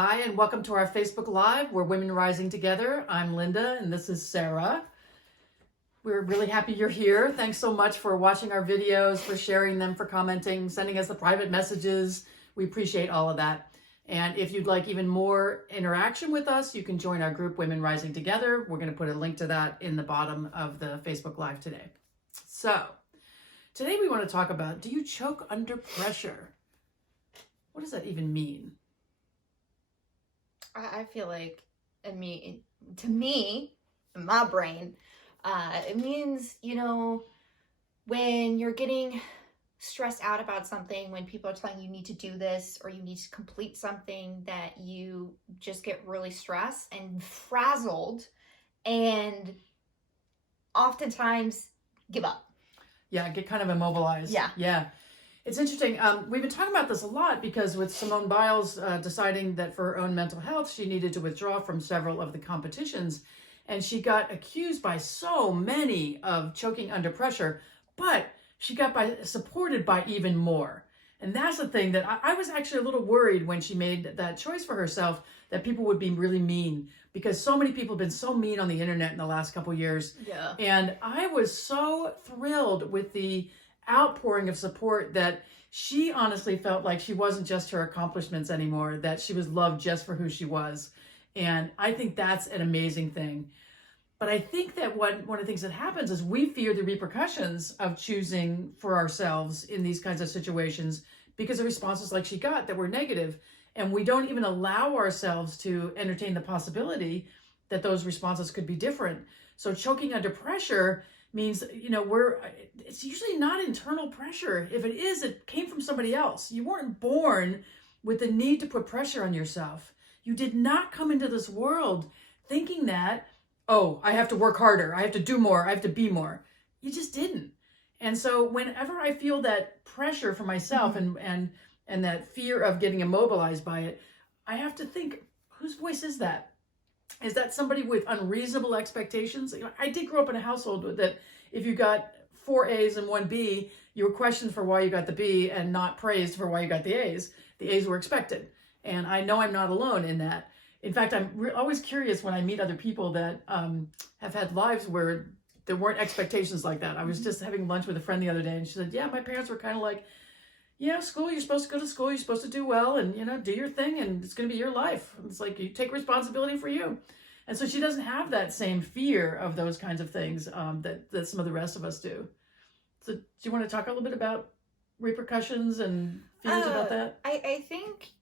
Hi, and welcome to our Facebook Live. We're Women Rising Together. I'm Linda, and this is Sarah. We're really happy you're here. Thanks so much for watching our videos, for sharing them, for commenting, sending us the private messages. We appreciate all of that. And if you'd like even more interaction with us, you can join our group, Women Rising Together. We're going to put a link to that in the bottom of the Facebook Live today. So, today we want to talk about, do you choke under pressure? What does that even mean? I feel like, to me, in my brain, it means, when you're getting stressed out about something, when people are telling you need to do this or you need to complete something, that you just get really stressed and frazzled and oftentimes give up. Yeah, get kind of immobilized. Yeah. It's interesting. We've been talking about this a lot because with Simone Biles deciding that for her own mental health, she needed to withdraw from several of the competitions. And she got accused by so many of choking under pressure, but she got supported by even more. And that's the thing that I was actually a little worried when she made that choice for herself, that people would be really mean, because so many people have been so mean on the internet in the last couple of years. Yeah. And I was so thrilled with the outpouring of support that she honestly felt like she wasn't just her accomplishments anymore, that she was loved just for who she was. And I think that's an amazing thing. But I think that one of the things that happens is we fear the repercussions of choosing for ourselves in these kinds of situations because of responses like she got that were negative. And we don't even allow ourselves to entertain the possibility that those responses could be different. So choking under pressure means, it's usually not internal pressure. If it is, it came from somebody else. You weren't born with the need to put pressure on yourself. You did not come into this world thinking that, oh, I have to work harder, I have to do more, I have to be more. You just didn't. And so whenever I feel that pressure for myself and that fear of getting immobilized by it, I have to think, whose voice is that? Is that somebody with unreasonable expectations? I did grow up in a household that if you got 4 A's and 1 B, you were questioned for why you got the B and not praised for why you got the A's. The A's were expected. And I know I'm not alone in that. In fact, I'm always curious when I meet other people that have had lives where there weren't expectations like that. I was just having lunch with a friend the other day, and she said, yeah, my parents were kind of like, school, you're supposed to go to school, you're supposed to do well, and, do your thing, and it's going to be your life. It's like, you take responsibility for you. And so she doesn't have that same fear of those kinds of things that some of the rest of us do. So do you want to talk a little bit about repercussions and fears about that? I think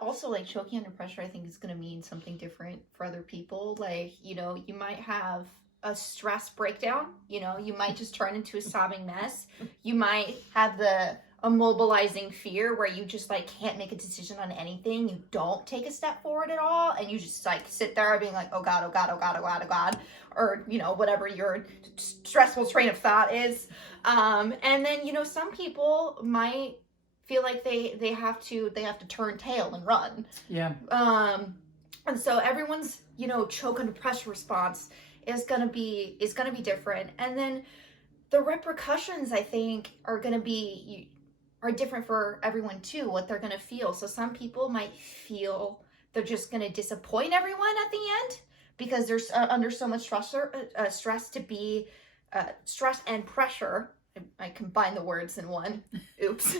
also, like, choking under pressure, I think is going to mean something different for other people. Like, you might have a stress breakdown, you might just turn into a sobbing mess. You might have the immobilizing fear where you just like can't make a decision on anything. You don't take a step forward at all, and you just like sit there being like, oh God, oh God, oh God, oh God, oh God, or whatever your stressful train of thought is. And then some people might feel like they have to turn tail and run. Yeah. And so everyone's choke under pressure response is gonna be different, and then the repercussions, I think, are different for everyone too, what they're going to feel. So some people might feel they're just going to disappoint everyone at the end because they're under so much stress to be stress and pressure. I combine the words in one. Oops.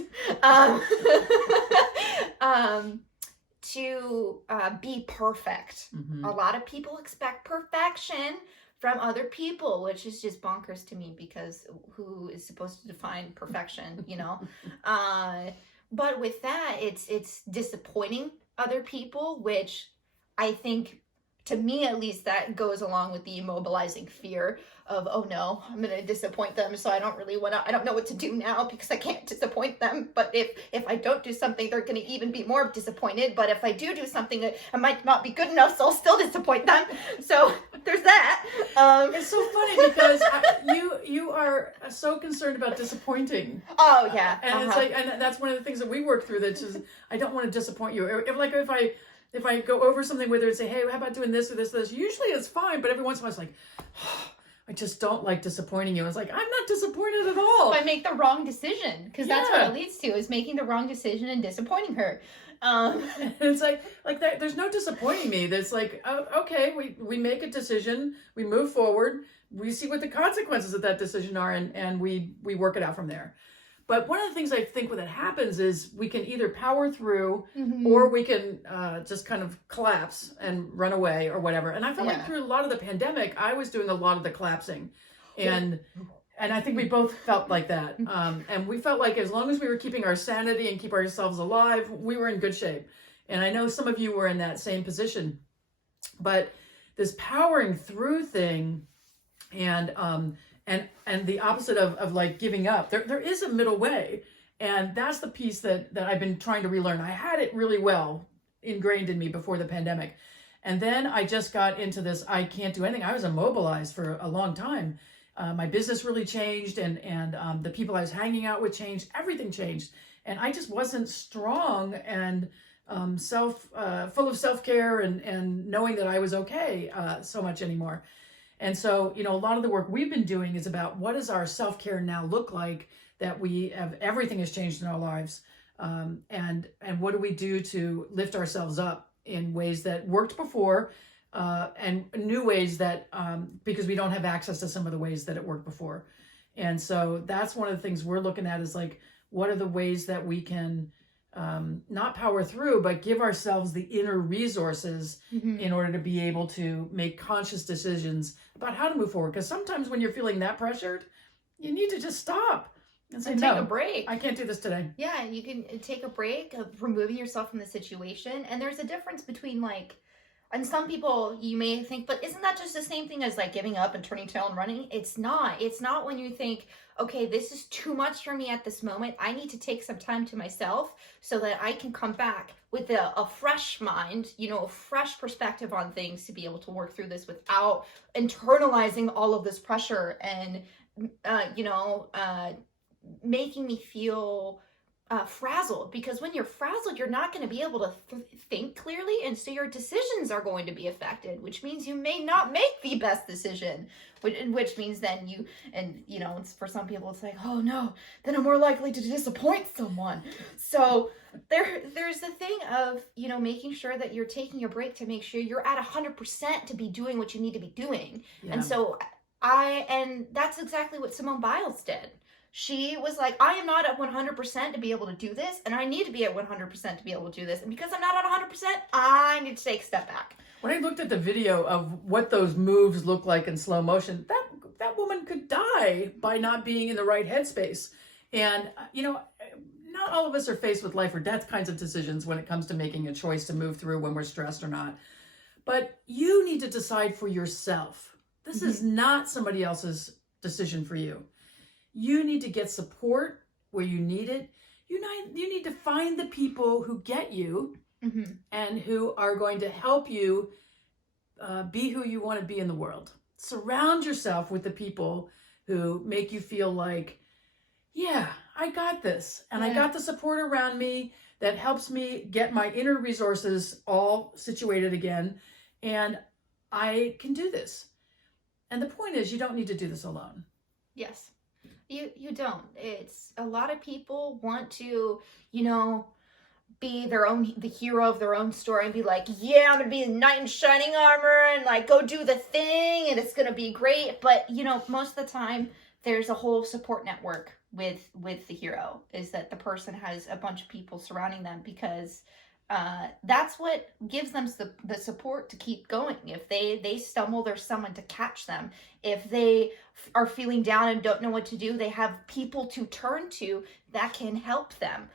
To be perfect. Mm-hmm. A lot of people expect perfection from other people, which is just bonkers to me, because who is supposed to define perfection, but with that, it's disappointing other people, which I think, to me at least, that goes along with the immobilizing fear of, oh no, I'm going to disappoint them, so I don't know what to do now because I can't disappoint them. But if I don't do something, they're going to even be more disappointed. But if I do something, I might not be good enough, so I'll still disappoint them. So there's that. It's so funny because you are so concerned about disappointing. Oh yeah. And it's like, and that's one of the things that we work through, that just, I don't want to disappoint you. If I go over something with her and say, hey, how about doing this or this or this, usually it's fine, but every once in a while it's like, oh, I just don't like disappointing you. It's like, I'm not disappointed at all. If I make the wrong decision, because that's what it leads to, is making the wrong decision and disappointing her. And it's like that, there's no disappointing me. That's like, oh, okay, we make a decision, we move forward, we see what the consequences of that decision are, and we work it out from there. But one of the things I think when that happens is we can either power through, or we can just kind of collapse and run away or whatever. And I felt like through a lot of the pandemic, I was doing a lot of the collapsing, and I think we both felt like that. And we felt like as long as we were keeping our sanity and keep ourselves alive, we were in good shape. And I know some of you were in that same position, but this powering through thing, and the opposite of like giving up, there is a middle way. And that's the piece that I've been trying to relearn. I had it really well ingrained in me before the pandemic. And then I just got into this, I can't do anything. I was immobilized for a long time. My business really changed, and the people I was hanging out with changed. Everything changed. And I just wasn't strong and full of self-care and knowing that I was okay so much anymore. And so, a lot of the work we've been doing is about what does our self-care now look like, that we have, everything has changed in our lives. And what do we do to lift ourselves up in ways that worked before, and new ways that, because we don't have access to some of the ways that it worked before. And so that's one of the things we're looking at, is like, what are the ways that we can not power through, but give ourselves the inner resources in order to be able to make conscious decisions about how to move forward. Because sometimes when you're feeling that pressured, you need to just stop and say, take a break. I can't do this today. Yeah, you can take a break of removing yourself from the situation. And there's a difference between like, and some people you may think, but isn't that just the same thing as like giving up and turning tail and running? It's not. It's not when you think, okay, this is too much for me at this moment. I need to take some time to myself so that I can come back with a fresh mind, a fresh perspective on things, to be able to work through this without internalizing all of this pressure and, making me feel frazzled. Because when you're frazzled, you're not going to be able to think clearly, and so your decisions are going to be affected, which means you may not make the best decision, which means then it's, for some people it's like, oh no, then I'm more likely to disappoint someone. So there's the thing of making sure that you're taking a break to make sure you're at 100% to be doing what you need to be doing. And so and that's exactly what Simone Biles did. She was like, I am not at 100% to be able to do this, and I need to be at 100% to be able to do this. And because I'm not at 100%, I need to take a step back. When I looked at the video of what those moves look like in slow motion, that woman could die by not being in the right headspace. And, not all of us are faced with life or death kinds of decisions when it comes to making a choice to move through when we're stressed or not. But you need to decide for yourself. This is not somebody else's decision for you. You need to get support where you need it. You need to find the people who get you and who are going to help you be who you want to be in the world. Surround yourself with the people who make you feel like, yeah, I got this. And I got the support around me that helps me get my inner resources all situated again. And I can do this. And the point is, you don't need to do this alone. Yes. You don't. It's a lot of people want to, be the hero of their own story and be like, yeah, I'm gonna be a knight in shining armor and like go do the thing and it's gonna be great. But most of the time there's a whole support network with the hero, is that the person has a bunch of people surrounding them, because that's what gives them the support to keep going. If they stumble, there's someone to catch them. If they are feeling down and don't know what to do, they have people to turn to that can help them.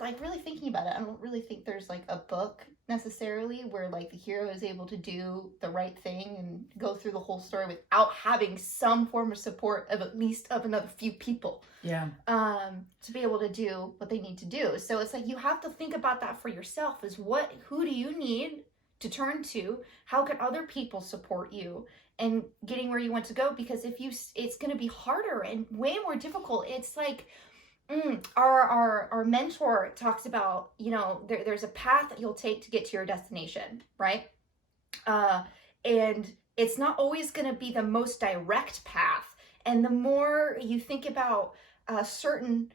Like really thinking about it, I don't really think there's like a book necessarily where like the hero is able to do the right thing and go through the whole story without having some form of support of at least of another few people. To be able to do what they need to do. So it's like you have to think about that for yourself, is who do you need to turn to? How can other people support you and getting where you want to go? Because it's going to be harder and way more difficult. It's like our mentor talks about, there's a path that you'll take to get to your destination, right? And it's not always going to be the most direct path. And the more you think about certain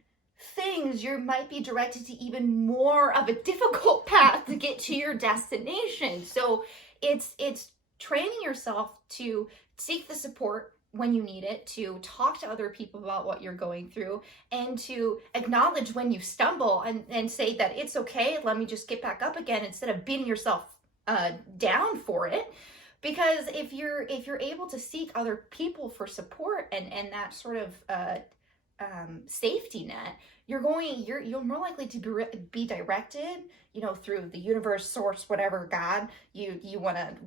things, you might be directed to even more of a difficult path to get to your destination. So it's training yourself to seek the support when you need it, to talk to other people about what you're going through, and to acknowledge when you stumble and say that it's okay, let me just get back up again, instead of beating yourself down for it. Because if you're able to seek other people for support and that sort of safety net, you're more likely to be directed, through the universe, source, whatever, God,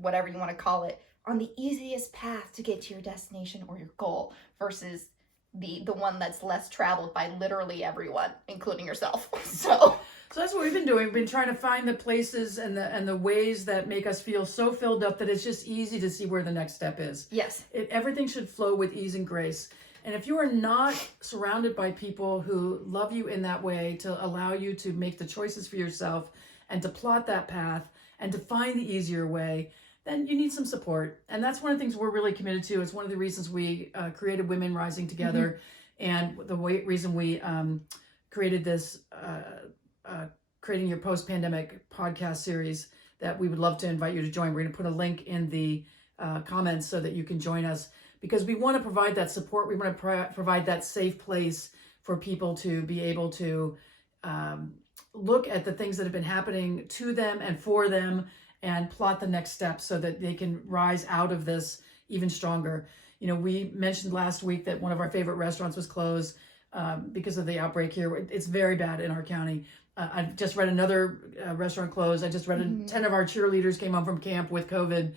whatever you want to call it, on the easiest path to get to your destination or your goal, versus the one that's less traveled by literally everyone, including yourself. So that's what we've been doing. We've been trying to find the places and the ways that make us feel so filled up that it's just easy to see where the next step is. Yes. Everything should flow with ease and grace. And if you are not surrounded by people who love you in that way, to allow you to make the choices for yourself and to plot that path and to find the easier way, then you need some support. And that's one of the things we're really committed to. It's one of the reasons we created Women Rising Together, and the reason we created this Creating Your Post-Pandemic podcast series that we would love to invite you to join. We're going to put a link in the comments so that you can join us, because we want to provide that support. We want to provide that safe place for people to be able to look at the things that have been happening to them and for them, and plot the next steps so that they can rise out of this even stronger. We mentioned last week that one of our favorite restaurants was closed because of the outbreak here. It's very bad in our county. I just read another restaurant closed. I just read 10 of our cheerleaders came home from camp with COVID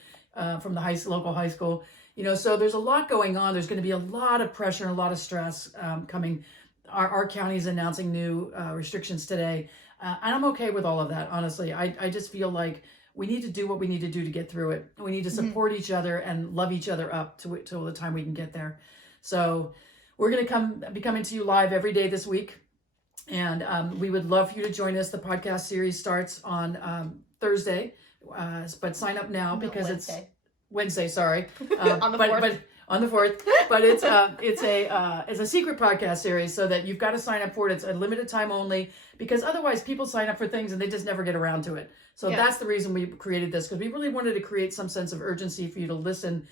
from the local high school. So there's a lot going on. There's going to be a lot of pressure and a lot of stress coming. Our county is announcing new restrictions today. And I'm okay with all of that, honestly. I just feel like we need to do what we need to do to get through it. We need to support each other and love each other up till the time we can get there. So we're going to be coming to you live every day this week. And we would love for you to join us. The podcast series starts on Thursday, but sign up now because Wednesday. It's Wednesday. Sorry, On the 4th. But on the 4th. But it's a secret podcast series, so that you've got to sign up for it. It's a limited time only, because otherwise people sign up for things and they just never get around to it. So that's the reason we created this, because we really wanted to create some sense of urgency for you to listen.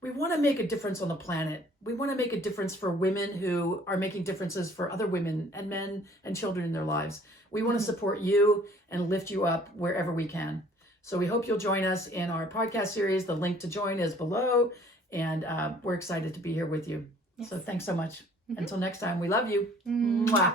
We want to make a difference on the planet. We want to make a difference for women who are making differences for other women and men and children in their lives. We want to support you and lift you up wherever we can. So we hope you'll join us in our podcast series. The link to join is below, and we're excited to be here with you. Yes. So thanks so much. Until next time, we love you. Mwah.